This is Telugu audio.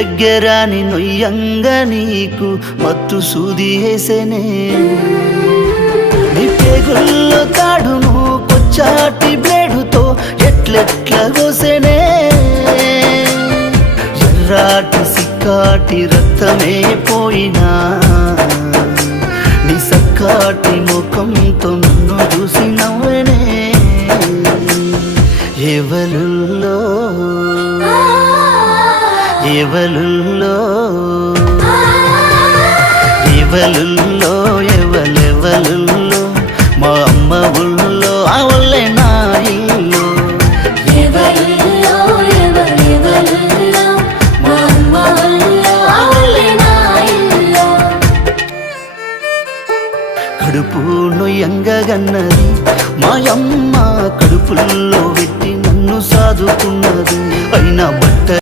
దగ్గరాని నొయ్యంగా నీకు మత్తు సూది వేసేనే నీ పేగుల్లో తాడును కొచ్చాటి బ్లేడుతో ఎట్లెట్ల కోసేనే ఎర్రాటి సిక్కాటి రక్తమే పోయినా నీ సక్కాటి ముఖంతో నన్ను చూసి నవ్వేనే ఎవలుల్లో ఎవలుల్లో ఎవలుల్లో ఎవలెవలుల్లో మా అమ్మ ఊళ్ళో అవలే నా ఇల్లు ఎవరిలో ఎవరెవరిలో మా అమ్మ ఊళ్ళో అవలే నా ఇల్లు కడుపు నొయ్యంగన్నది మా అమ్మ కడుపుల్లో